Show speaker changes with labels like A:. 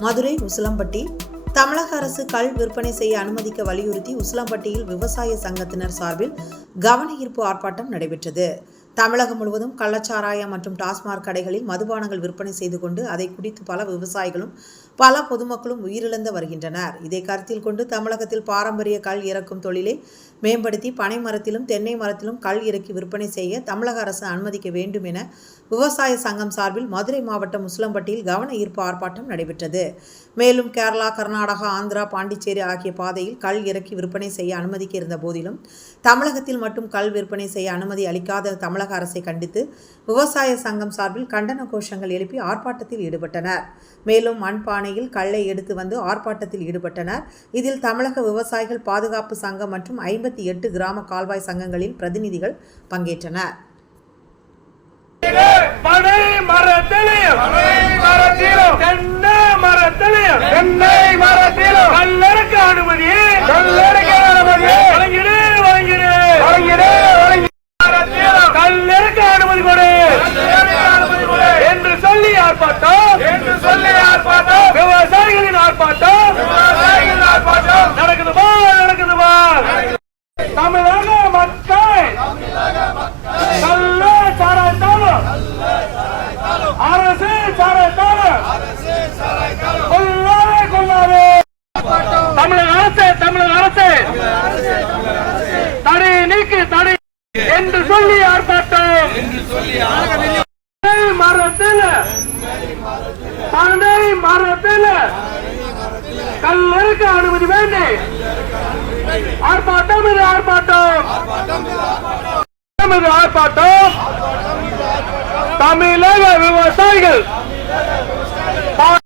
A: மதுரை உசிலம்பட்டி. தமிழக அரசு கல் விற்பனை செய்ய அனுமதிக்க வலியுறுத்தி உசிலம்பட்டியில் விவசாய சங்கத்தினர் சார்பில் கவன ஈர்ப்பு ஆர்ப்பாட்டம் நடைபெற்றது. தமிழகம் முழுவதும் கள்ளச்சாராயம் மற்றும் டாஸ்மாக் கடைகளில் மதுபானங்கள் விற்பனை செய்து கொண்டு அதை குடித்து பல விவசாயிகளும் பல பொதுமக்களும் உயிரிழந்து வருகின்றனர். இதை கருத்தில் கொண்டு தமிழகத்தில் பாரம்பரிய கல் இறக்கும் தொழிலை மேம்படுத்தி பனை மரத்திலும் தென்னை மரத்திலும் கல் இறக்கி விற்பனை செய்ய தமிழக அரசு அனுமதிக்க வேண்டும் என விவசாய சங்கம் சார்பில் மதுரை மாவட்டம் முஸ்லம்பட்டியில் கவன ஈர்ப்பு ஆர்ப்பாட்டம் நடைபெற்றது. மேலும் கேரளா கர்நாடகா ஆந்திரா பாண்டிச்சேரி ஆகிய பாதையில் கல் இறக்கி விற்பனை செய்ய அனுமதிக்க இருந்த போதிலும் தமிழகத்தில் மட்டும் கல் விற்பனை செய்ய அனுமதி அளிக்காத தமிழக அரசை கண்டித்து விவசாய சங்கம் சார்பில் கண்டன கோஷங்கள் எழுப்பி ஆர்ப்பாட்டத்தில் ஈடுபட்டனர். மேலும் மண்பானையில் கல்லை எடுத்து வந்து ஆர்ப்பாட்டத்தில் ஈடுபட்டனர். இதில் தமிழக விவசாயிகள் பாதுகாப்பு சங்கம் மற்றும் ஐம்பத்தி எட்டு கிராம கால்வாய் சங்கங்களின் பிரதிநிதிகள் பங்கேற்றனர்.
B: பனை மரத்திலையும் மரத்திலையும் தென்னை மரத்திலும் கல்லறுக்க அனுமதி கல்லறுக்க அனுமதி வழங்கிடு வழங்கிடு வழங்கிடு வழங்கி கல்லறுக்க அனுமதி கொடு என்று சொல்லி ஆர்ப்பாட்டம் என்று சொல்லி ஆர்ப்பாட்டம் விவசாயிகளின் ஆர்ப்பாட்டம் விவசாயிகளின் ஆர்ப்பாட்டம் நடக்குதுமா நடக்குதுமா தமிழக மக்கள் கள்ள சாராயத்தாலும் அரசு சாராயத்தாலும் கொல்லாதே கொல்லாதே தமிழக அரசு தமிழக அரசு நீக்கு தடை என்று சொல்லி ஆர்ப்பாட்டம். மரத்தில் பனை மரத்தில் கல்லறுக்க அனுமதி வேண்டி ஆர்ப்பாட்டம் இது ஆர்ப்பாட்டம். இது ஆர்ப்பாட்டம். தமிழக விவசாயிகள் பா-